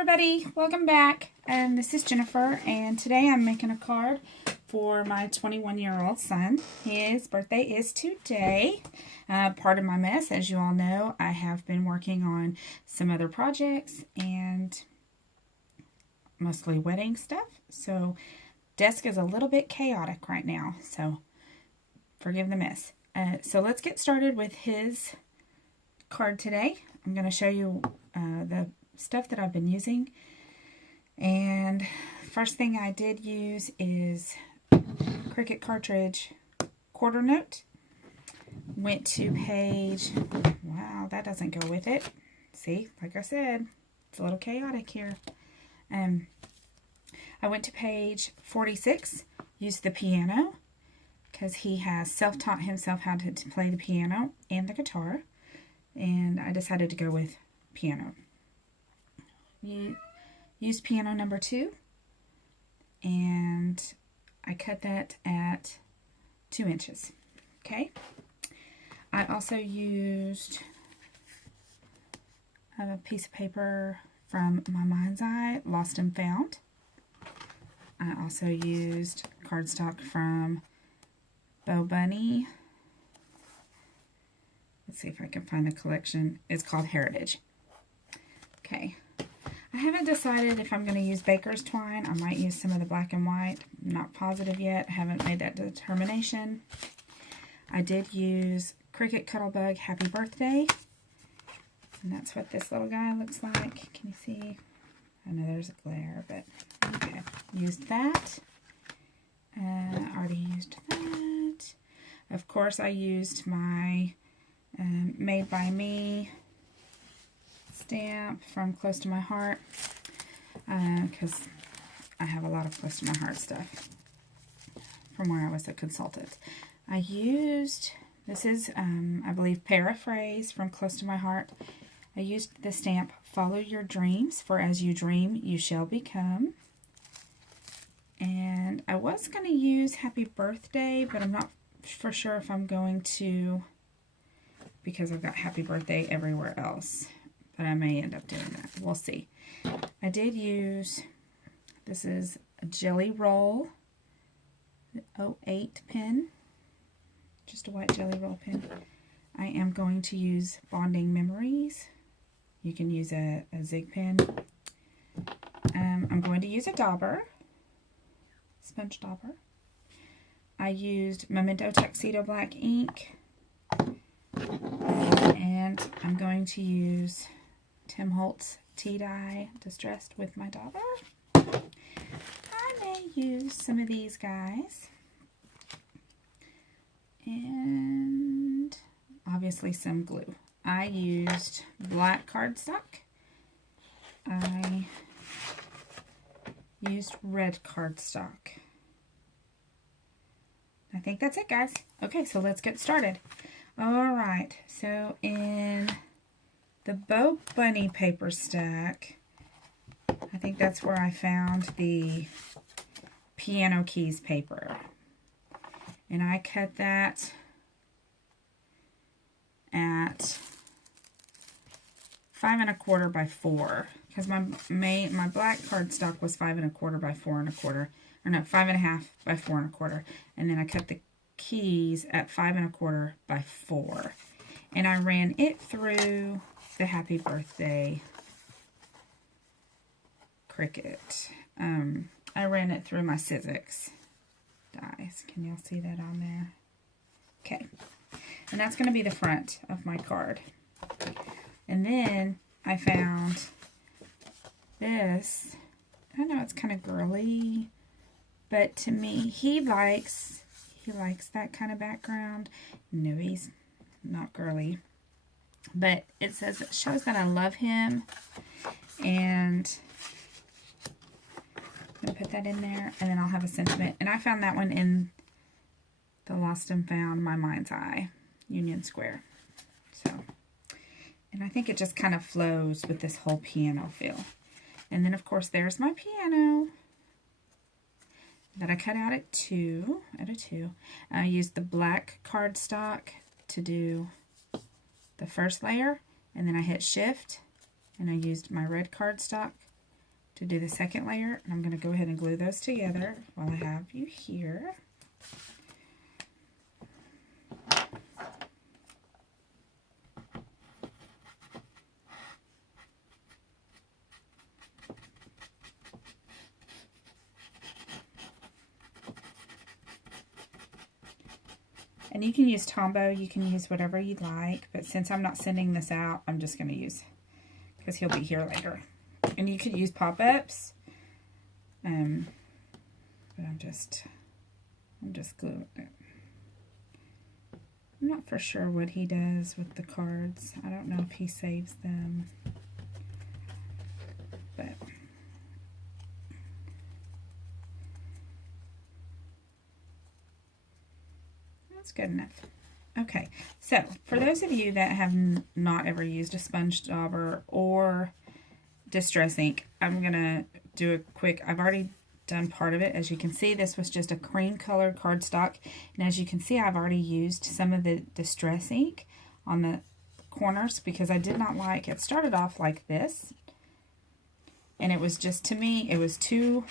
everybody, welcome back. This is Jennifer, and today I'm making a card for my 21-year-old son. His birthday is today. Part of my mess, as you all know, I have been working on some other projects and mostly wedding stuff. So desk is a little bit chaotic right now, so forgive the mess. So let's get started with his card today. I'm going to show you the stuff that I've been using. And first thing I did use is Cricut cartridge quarter note. Went to page, wow, that doesn't go with it. See, like I said, it's a little chaotic here. I went to page 46, used the piano, because he has self-taught himself how to play the piano and the guitar. And I decided to go with piano. Used piano number 2, and I cut that at 2 inches. Okay. I also used a piece of paper from My Mind's Eye, Lost and Found. I also used cardstock from Bo Bunny. Let's see if I can find the collection. It's called Heritage. Okay. I haven't decided if I'm going to use baker's twine. I might use some of the black and white. I'm not positive yet. I haven't made that determination. I did use Cricut Cuttlebug Happy Birthday. And that's what this little guy looks like. Can you see? I know there's a glare, but okay. Used that. I already used that. Of course, I used my Made by Me stamp from Close to My Heart, because I have a lot of Close to My Heart stuff from where I was a consultant. I used, this is, I believe, Paraphrase from Close to My Heart. I used the stamp Follow Your Dreams, for as you dream, you shall become. And I was going to use Happy Birthday, but I'm not for sure if I'm going to, because I've got Happy Birthday everywhere else. But I may end up doing that. We'll see. I did use, this is a Jelly Roll 08 pen. Just a white Jelly Roll pen. I am going to use Bonding Memories. You can use a Zig pen. I'm going to use a dauber. Sponge dauber. I used Memento Tuxedo Black ink. And I'm going to use Tim Holtz Tea Dye Distressed with my dauber. I may use some of these guys. And obviously some glue. I used black cardstock. I used red cardstock. I think that's it, guys. Okay, so let's get started. Alright, so in the Bo Bunny paper stack, I think that's where I found the Piano Keys paper. And I cut that at 5 1/4 by 4. Because my black cardstock was 5 1/4 by 4 1/4. Or no, 5 1/2 by 4 1/4. And then I cut the keys at 5 1/4 by 4. And I ran it through the Happy Birthday Cricut. I ran it through my Sizzix dies. Can y'all see that on there? Okay. And that's going to be the front of my card. And then I found this. I know it's kind of girly, but to me, he likes that kind of background. No, he's not girly. But it shows that I love him. And I'm going to put that in there. And then I'll have a sentiment. And I found that one in the Lost and Found My Mind's Eye Union Square. So, and I think it just kind of flows with this whole piano feel. And then, of course, there's my piano that I cut out at 2. I used the black cardstock to do the first layer, and then I hit shift and I used my red cardstock to do the second layer, and I'm going to go ahead and glue those together while I have you here. And you can use Tombow, you can use whatever you'd like, but since I'm not sending this out, I'm just going to use, because he'll be here later. And you could use pop-ups, but I'm just gluing it. I'm not for sure what he does with the cards. I don't know if he saves them, but that's good enough. Okay, so for those of you that have not ever used a sponge dauber or Distress ink, I'm gonna do a quick, I've already done part of it. As you can see, this was just a cream colored cardstock, and as you can see, I've already used some of the Distress ink on the corners because I did not like it. Started off like this, and it was just, to me, it was too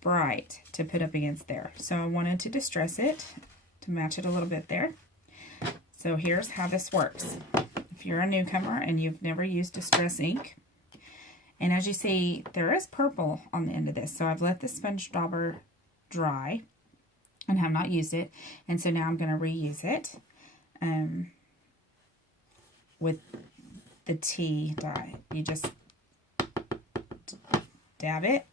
bright to put up against there, so I wanted to distress it to match it a little bit there. So here's how this works. If you're a newcomer and you've never used Distress ink, and as you see, there is purple on the end of this, so I've let the sponge dauber dry and have not used it, and so now I'm going to reuse it with the tea dye. You just dab it,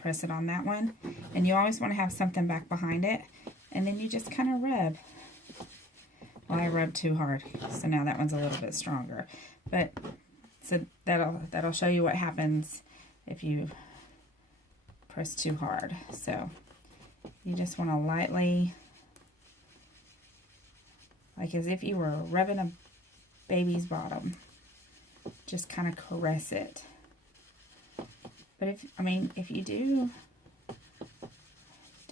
press it on that one, and you always want to have something back behind it, and then you just kind of rub. Well, I rubbed too hard, so now that one's a little bit stronger, but so that'll show you what happens if you press too hard. So you just want to lightly, like as if you were rubbing a baby's bottom, just kind of caress it. But if you do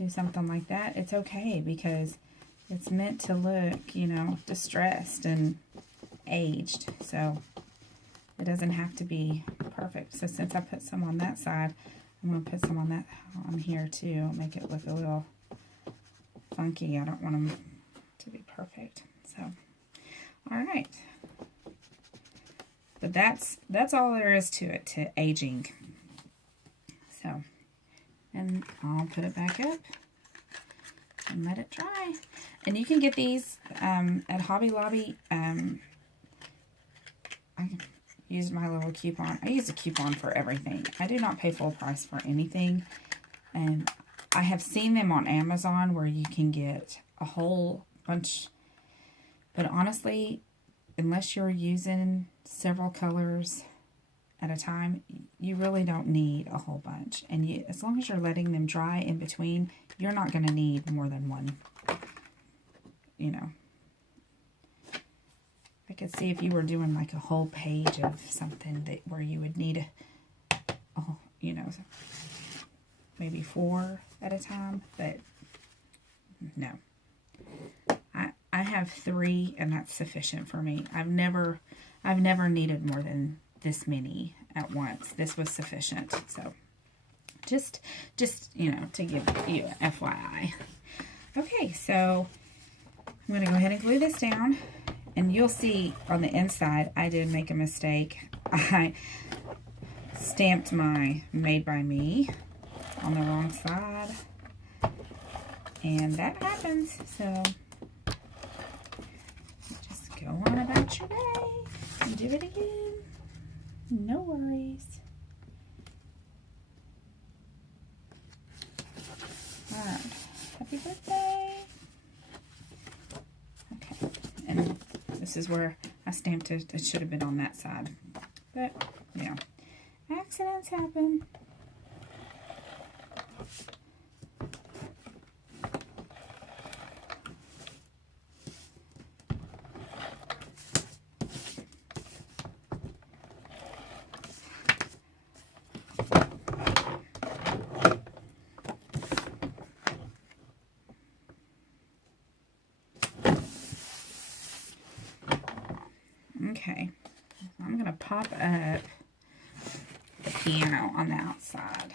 something like that, it's okay, because it's meant to look, you know, distressed and aged. So it doesn't have to be perfect. So since I put some on that side, I'm going to put some on here too. Make it look a little funky. I don't want them to be perfect. So, all right. But that's all there is to it, to aging. So, and I'll put it back up and let it dry. And you can get these at Hobby Lobby. I used my little coupon. I use a coupon for everything. I do not pay full price for anything. And I have seen them on Amazon where you can get a whole bunch. But honestly, unless you're using several colors at a time, you really don't need a whole bunch. And as long as you're letting them dry in between, you're not going to need more than one. You know. I could see if you were doing like a whole page of something where you would need, you know, maybe 4 at a time, but no. I have 3, and that's sufficient for me. I've never needed more than this many at once. This was sufficient. So just you know, to give you an FYI. Okay, so I'm going to go ahead and glue this down. And you'll see on the inside, I did make a mistake. I stamped my Made by Me on the wrong side. And that happens. So just go on about your day and do it again. No worries. Alright. Happy birthday. Okay. And this is where I stamped it. It should have been on that side. But, yeah. Accidents happen. Okay, I'm going to pop up the piano on the outside.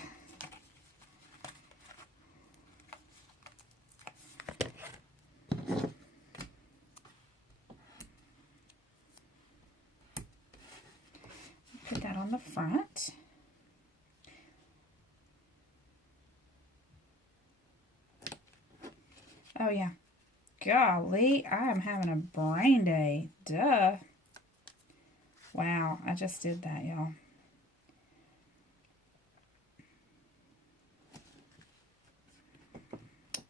Put that on the front. Oh yeah. Golly, I am having a brain day. Duh. Wow, I just did that, y'all.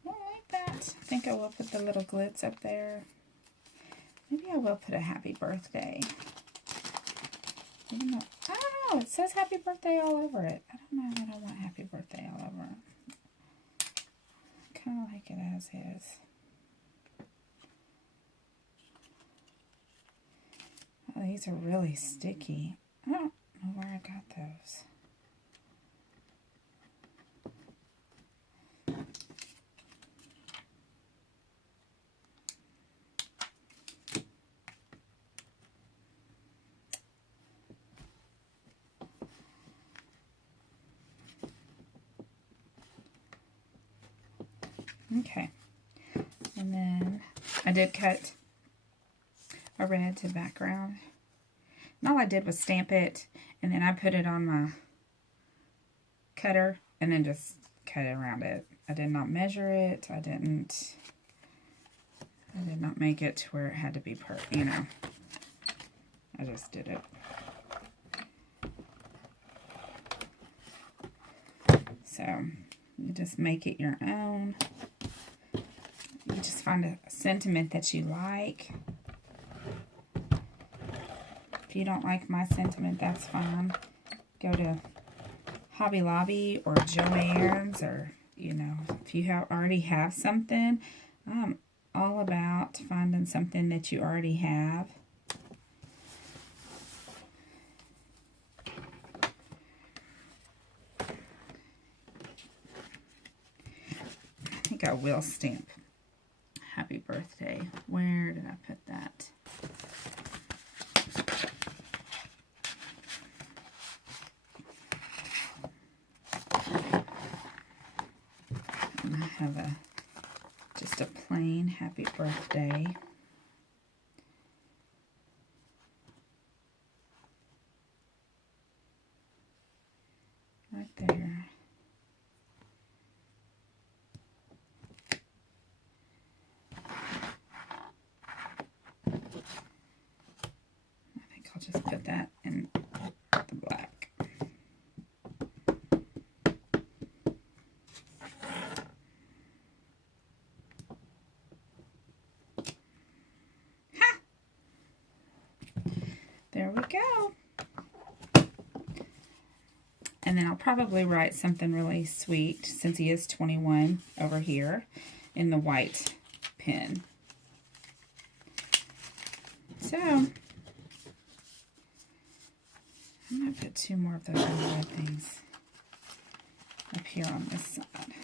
I like that. I think I will put the little glitz up there. Maybe I will put a happy birthday. Even though, I don't know, it says happy birthday all over it. I don't know that I want happy birthday all over it. Kind of like it as is. Oh, these are really sticky. I don't know where I got those. Okay, and then I did cut a red to background. And all I did was stamp it, and then I put it on my cutter, and then just cut it around it. I did not measure it. I did not make it to where it had to be perfect, you know. I just did it. So, you just make it your own. You just find a sentiment that you like. If you don't like my sentiment, that's fine. Go to Hobby Lobby or Joann's, or, you know, if you already have something, I'm all about finding something that you already have. I think I will stamp happy birthday. Where did I put that? And I have just a plain happy birthday. Right there. I'll just put that in the black. Ha! There we go. And then I'll probably write something really sweet, since he is 21, over here in the white pen. So, I'm going to put two more of those little red things up here on this side.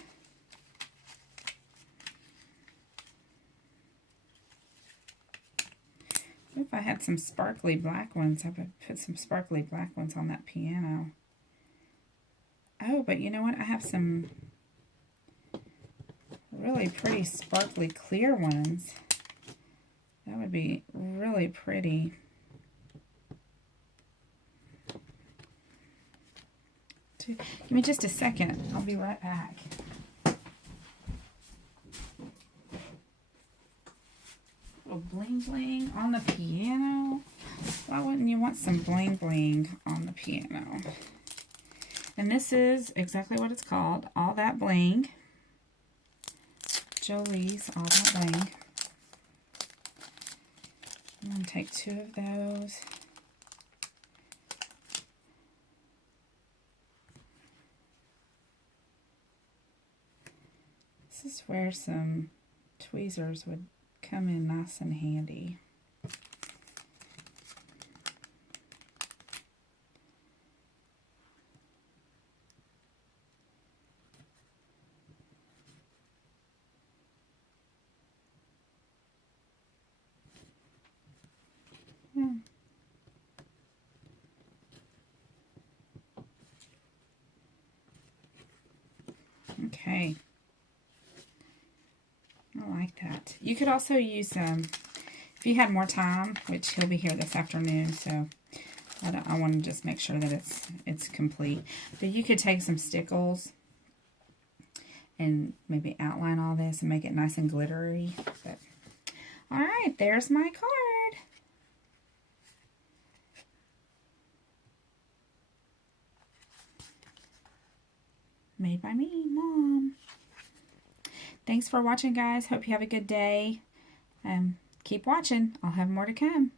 If I had some sparkly black ones, I would put some sparkly black ones on that piano. Oh, but you know what? I have some really pretty sparkly clear ones. That would be really pretty. Give me just a second. I'll be right back. Little bling bling on the piano. Why wouldn't you want some bling bling on the piano? And this is exactly what it's called. All That Bling. Jolie's All That Bling. I'm going to take two of those. This is where some tweezers would come in nice and handy. Okay. I like that. You could also use, if you had more time, which he'll be here this afternoon, so I want to just make sure that it's complete. But you could take some stickles and maybe outline all this and make it nice and glittery. But, all right, there's my card. Made by me, Mom. Thanks for watching, guys. Hope you have a good day. Keep watching. I'll have more to come.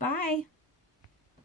Bye.